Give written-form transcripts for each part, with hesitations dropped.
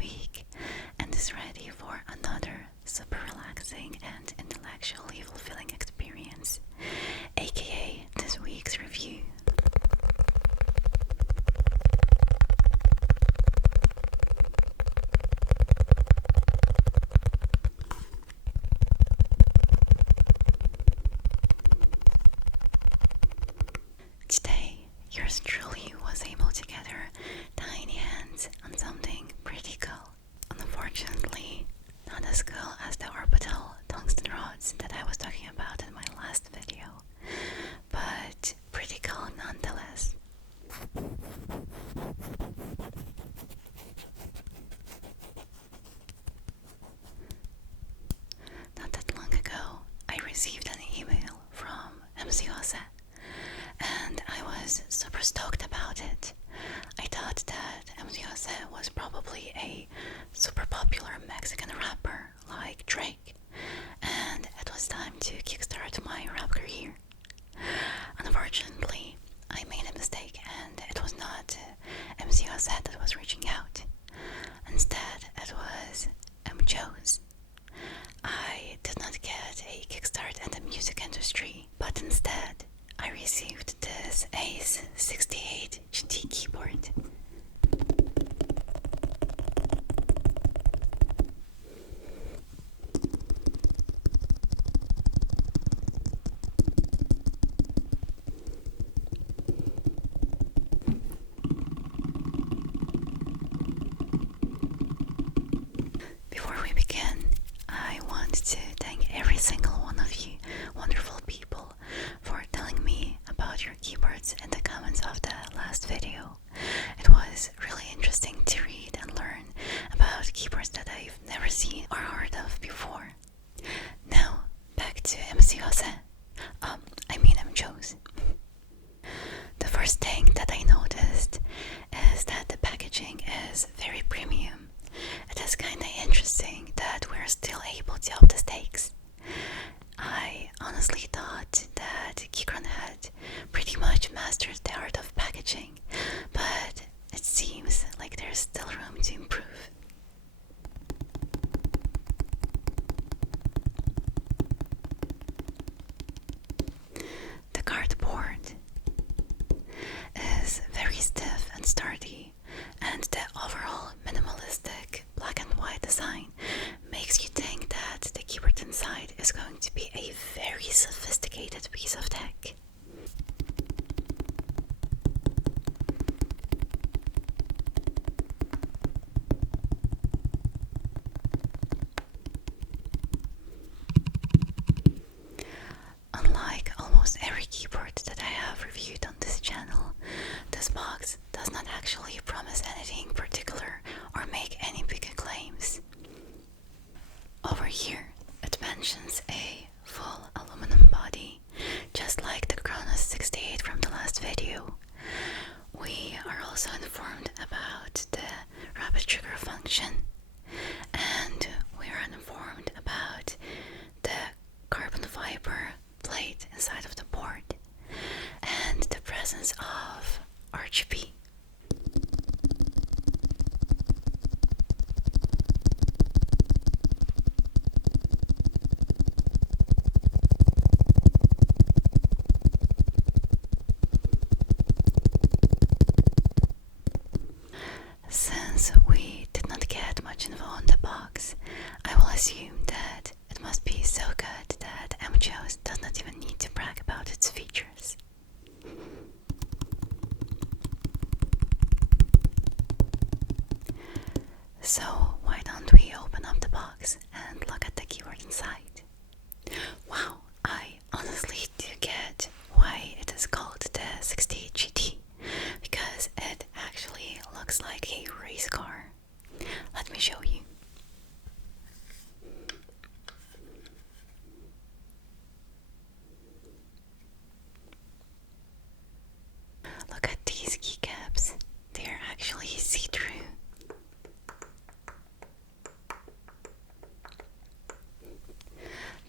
week and is ready for another super relaxing and intellectually fulfilling experience, aka this week's review. Today, yours truly was able to gather tiny hands on something pretty cool. Unfortunately, not as cool as the orbital tungsten rods that I was talking about in my last video, but pretty cool nonetheless. Not that long ago, I received an email from MCOSE, and I was super stoked about it. I thought that MCOSE was probably a super popular Mexican rapper like Drake, and it was time to kickstart my rap career. Unfortunately, I made a mistake and it was not MCOSE that was reaching out. Instead, it was MJOs. I did not get a kickstart in the music industry, but instead I received this Ace 68 GT keyboard. Before we begin, I want to thank every single one of you wonderful people for telling me about your keyboards in the comments of the last video. It was really interesting to read and learn about keyboards that I've never seen or heard of before. Now, back to MCOSE. MJOs. The first thing that I noticed is that the packaging is very premium. It is kinda interesting that we're still able to up the stakes. I honestly thought that Keychron had pretty much mastered the art of packaging, but it seems like there's still room to improve. The cardboard is very stiff and sturdy, and the overall minimalistic black and white design makes you think that the keyboard inside is going to be a very sophisticated piece of tech. Unlike almost every keyboard that I have reviewed on this channel, this box does not actually promise anything particular or make any big claims. Over here, it mentions a full aluminum body, just like the Kronos 68 from the last video. We are also informed about the rapid trigger function, and we are informed about the carbon fiber plate inside of the board and the presence of RGB. Since we did not get much info on the box, I will assume that it must be so good that MJOs does not even need to brag about its features. So why don't we open up the box and look at the keyboard inside? Wow, I honestly do get why it is called the 68 GT, because it actually looks like a race car. Let me show you. Look at these keycaps. They are actually see-through.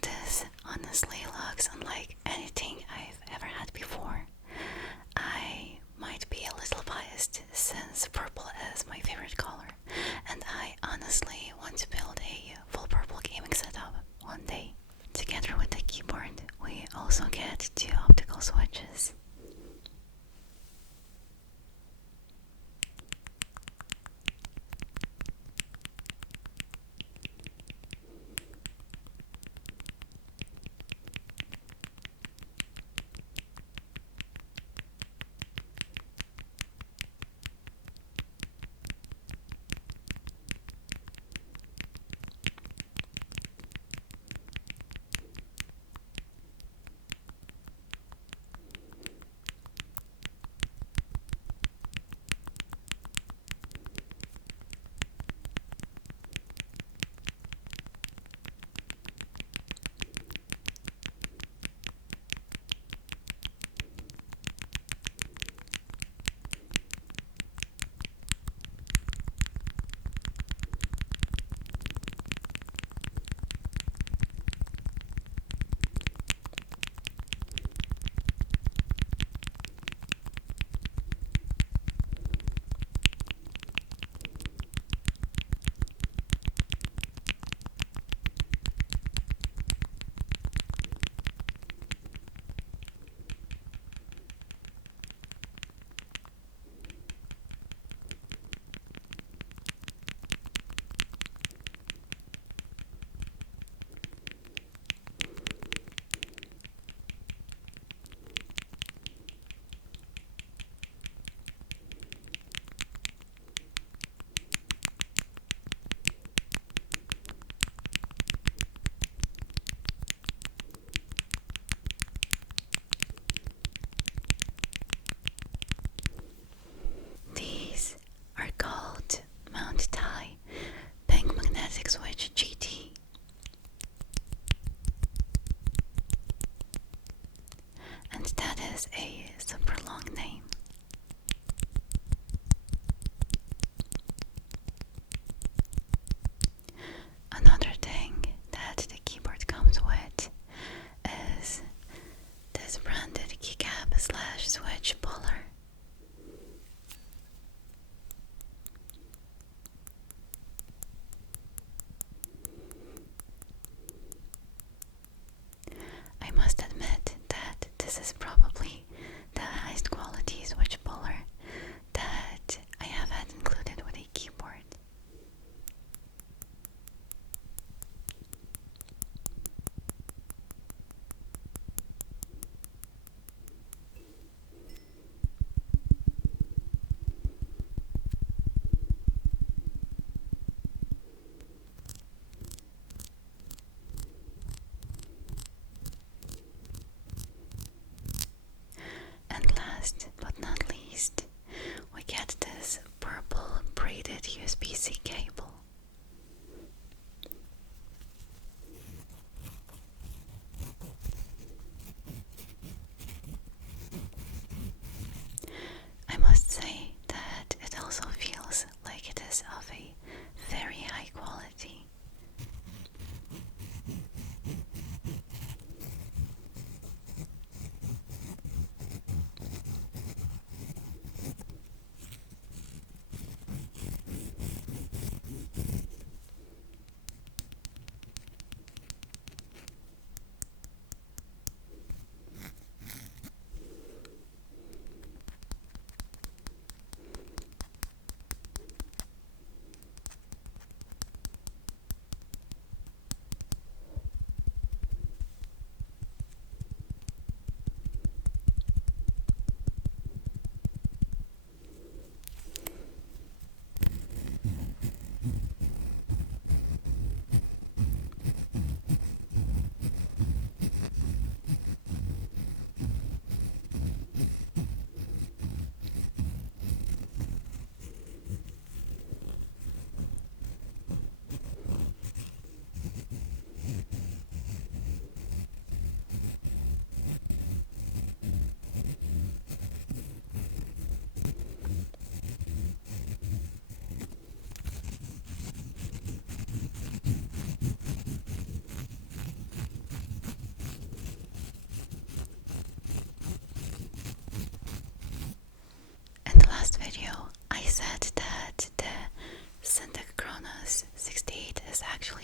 This honestly looks unlike anything I've ever had before. I might be a little biased since purple is my favorite color, and I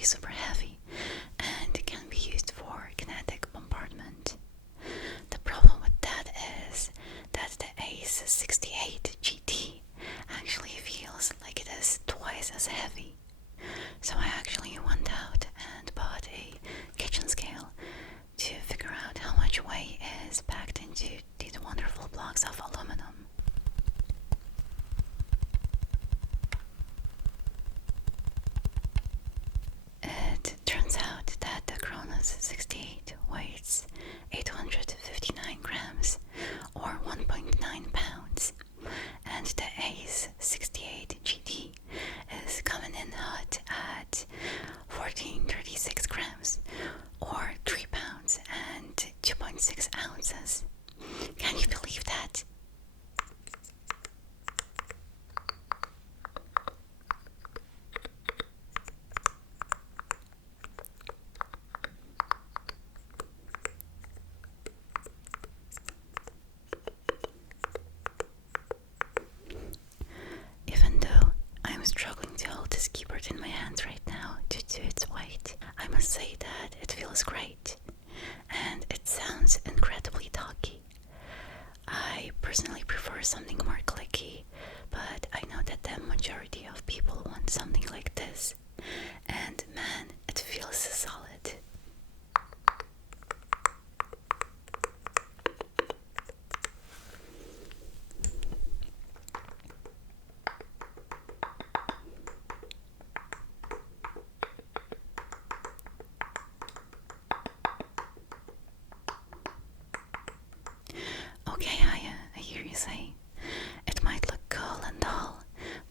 super heavy and can be used for kinetic bombardment. The problem with that is that the Ace 68 GT actually feels like it is twice as heavy. So I actually went out and bought a kitchen scale to figure out how much weight is packed into these wonderful blocks of aluminum. It turns out that the Kronos 68 weighs 859 grams or 1.9 pounds, and the Ace 68 GT is coming in hot at 1436 grams or 3 pounds and 2.6 ounces. Can you believe that? Even though I'm struggling to hold this keyboard in my hands right now due to its weight, I must say that it feels great and it sounds incredibly talky. I personally prefer something more clicky, but I know that the majority of people want something like this, and man, it feels solid. Okay, I hear you say, it might look cool and all,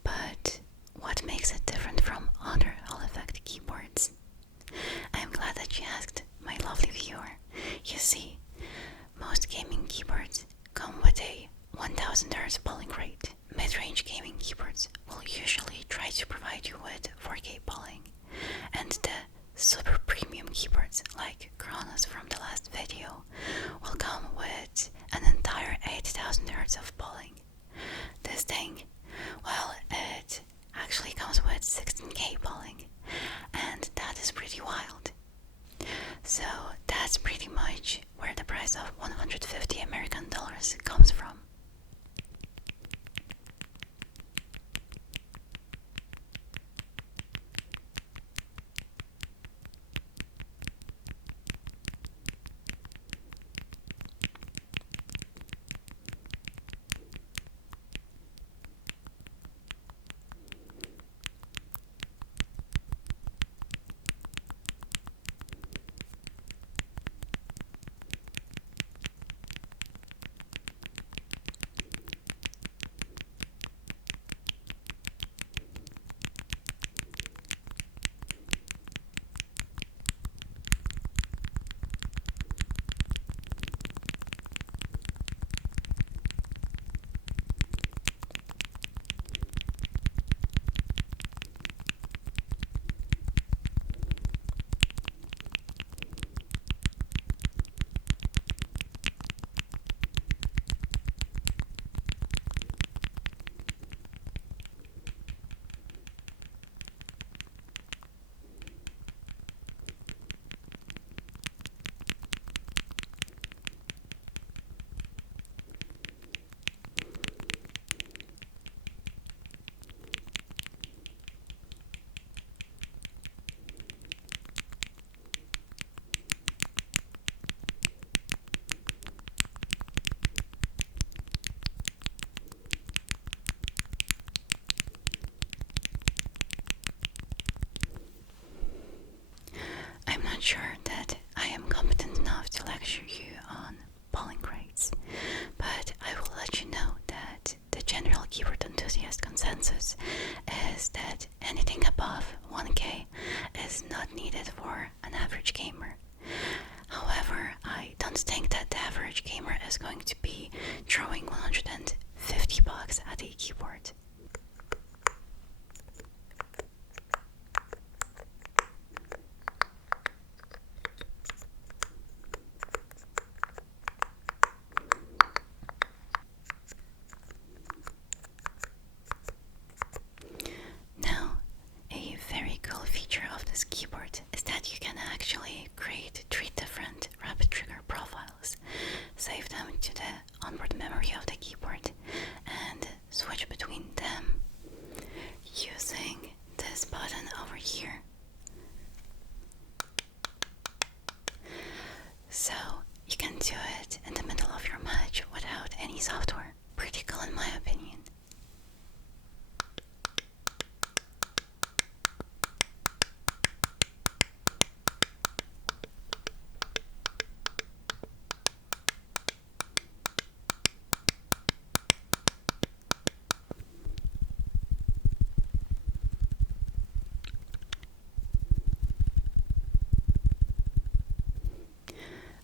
but what makes it different from other Hall Effect keyboards? I am glad that you asked, my lovely viewer. You see, most gaming keyboards come with a 1000 Hz polling rate. Mid-range gaming keyboards will usually try to provide you with 4K polling, and the super premium keyboards like Kronos from the last video will come with an entire 8000 Hz of polling. This thing, well, it actually comes with 16K polling, and that is pretty wild. So that's pretty much where the price of 150 American dollars comes from. I'm not sure that I am competent enough to lecture you on polling rates, but I will let you know that the general keyboard enthusiast consensus is that anything above 1K is not needed for an average gamer. However, I don't think that the average gamer is going to be throwing $150 at a keyboard. Now, a very cool feature of this keyboard button over here. So you can do it in the middle of your match without any software. Pretty cool in my opinion.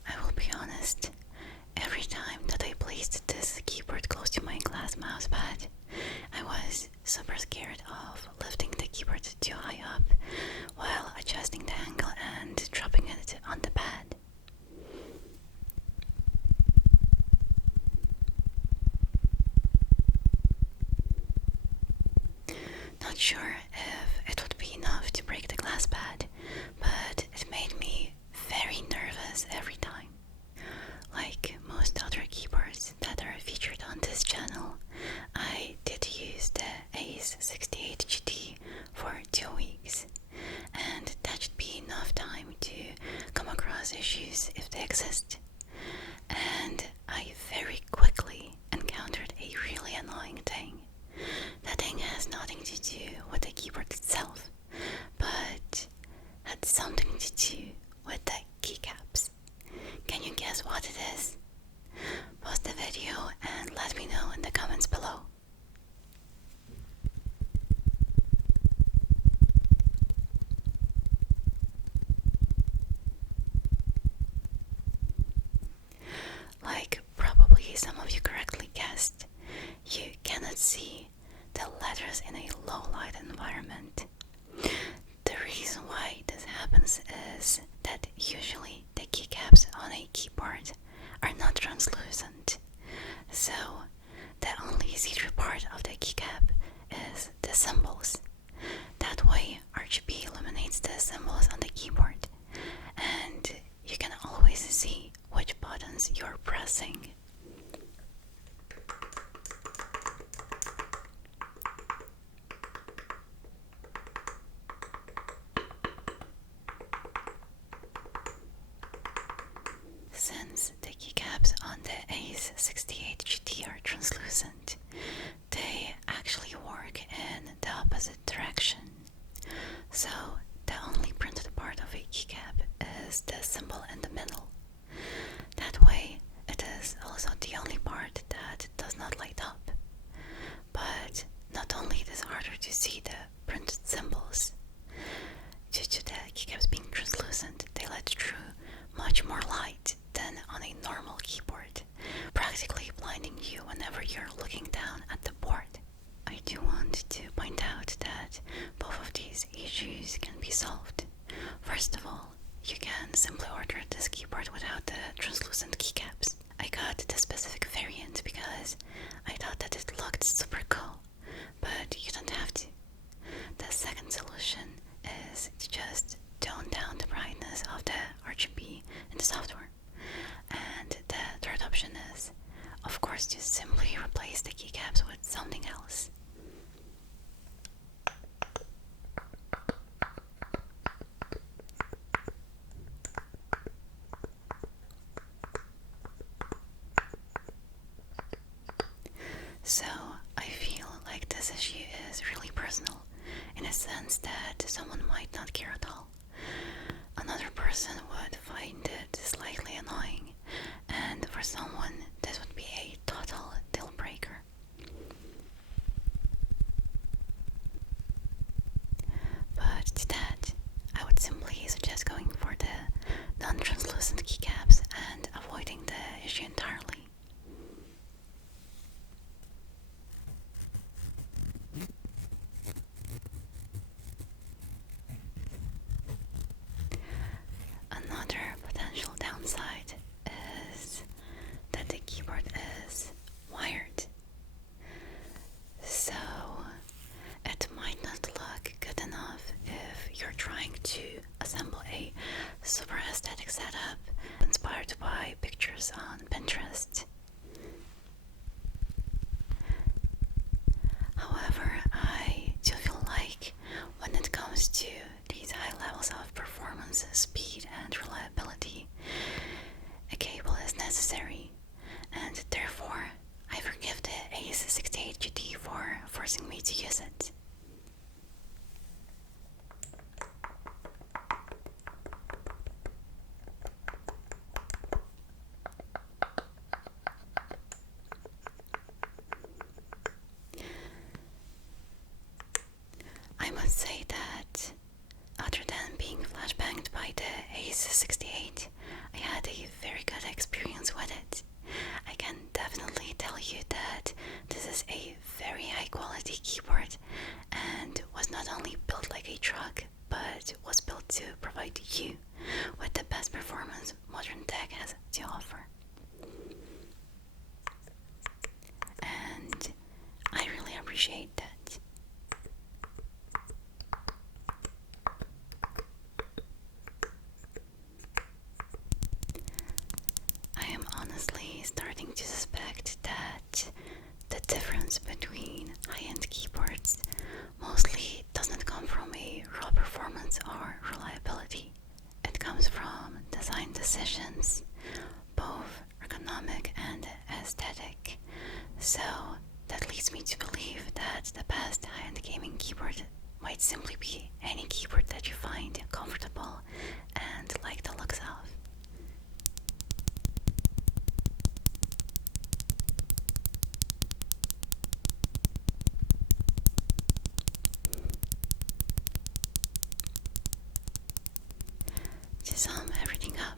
I will be honest, every time that I placed this keyboard close to my glass mousepad, I was super scared of lifting the keyboard too high up while adjusting the angle and dropping it on the pad. Not sure if it would be enough to break the glass pad, but it made me very nervous every time. Like most other keyboards that are featured on this channel, I did use the Ace 68 GT for 2 weeks, and that should be enough time to come across issues if they exist. And I very quickly encountered a really annoying thing. That thing has nothing to do with the keyboard itself, but had something to do with the keycaps. Can you guess what it is? Pause the video and let me know in the comments below. Like probably some of you correctly guessed, you cannot see the letters in a low light environment. The reason why this happens is that usually the keycaps on a keyboard are not translucent, so the only see-through part of the keycap is the symbols. That way RGB illuminates the symbols on the keyboard, and you can always see which buttons you're pressing. Since the keycaps on the Ace 68 GT are translucent, they actually work in the opposite direction. So the only printed part of a keycap is the symbol in the middle. That way it is also the only part that does not light up. But not only it is harder to see the printed symbols, due to the keycaps being translucent, they let through much more light than on a normal keyboard, practically blinding you whenever you're looking down at the board. I do want to point out that both of these issues can be solved. First of all, you can simply order this keyboard without the translucent keycaps. I got the specific variant because I thought that it looked super cool, but you don't have to. The second solution is to just tone down the brightness of the RGB in the software. And the third option is, of course, to simply replace the keycaps with something else. So I feel like this issue is really personal, in a sense that someone might not care at all. Another person would find it slightly annoying, and for someone this would be a total deal breaker. But to that, I would simply suggest going for the non-translucent keycaps and avoiding the issue entirely. Another potential downside is that the keyboard is wired. So it might not look good enough if you're trying to assemble a super aesthetic setup inspired by pictures on Pinterest. However, I do feel like when it comes performance, speed, and reliability, a cable is necessary, and therefore I forgive the Ace 68 GT for forcing me to use it. I must say that, other than being flashbanged by the Ace 68, I had a very good experience with it. I can definitely tell you that this is a very high quality keyboard and was not only built like a truck, but was built to provide you with the best performance modern tech has to offer. And I really appreciate that. I am honestly starting to suspect that the difference between high-end keyboards mostly doesn't come from a raw performance or reliability. It comes from design decisions, both ergonomic and aesthetic. So that leads me to believe that the best high-end gaming keyboard might simply be any keyboard that you find comfortable and like the looks of. To sum everything up,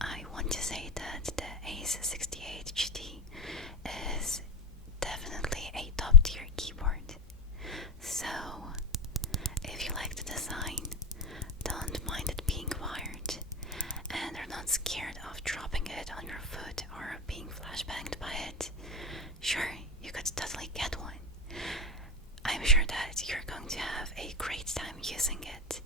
I want to say that the Ace 68 GT is definitely a top tier keyboard. So, if you like the design, don't mind it being wired, and are not scared of dropping it on your foot or being flashbanged by it, sure, you could totally get one. I'm sure that you're going to have a great time using it.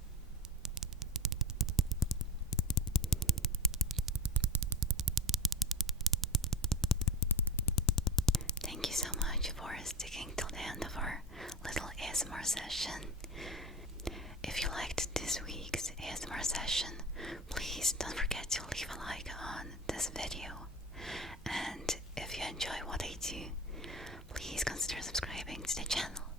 Thank you so much for sticking till the end of our little ASMR session. If you liked this week's ASMR session, please don't forget to leave a like on this video. And if you enjoy what I do, please consider subscribing to the channel.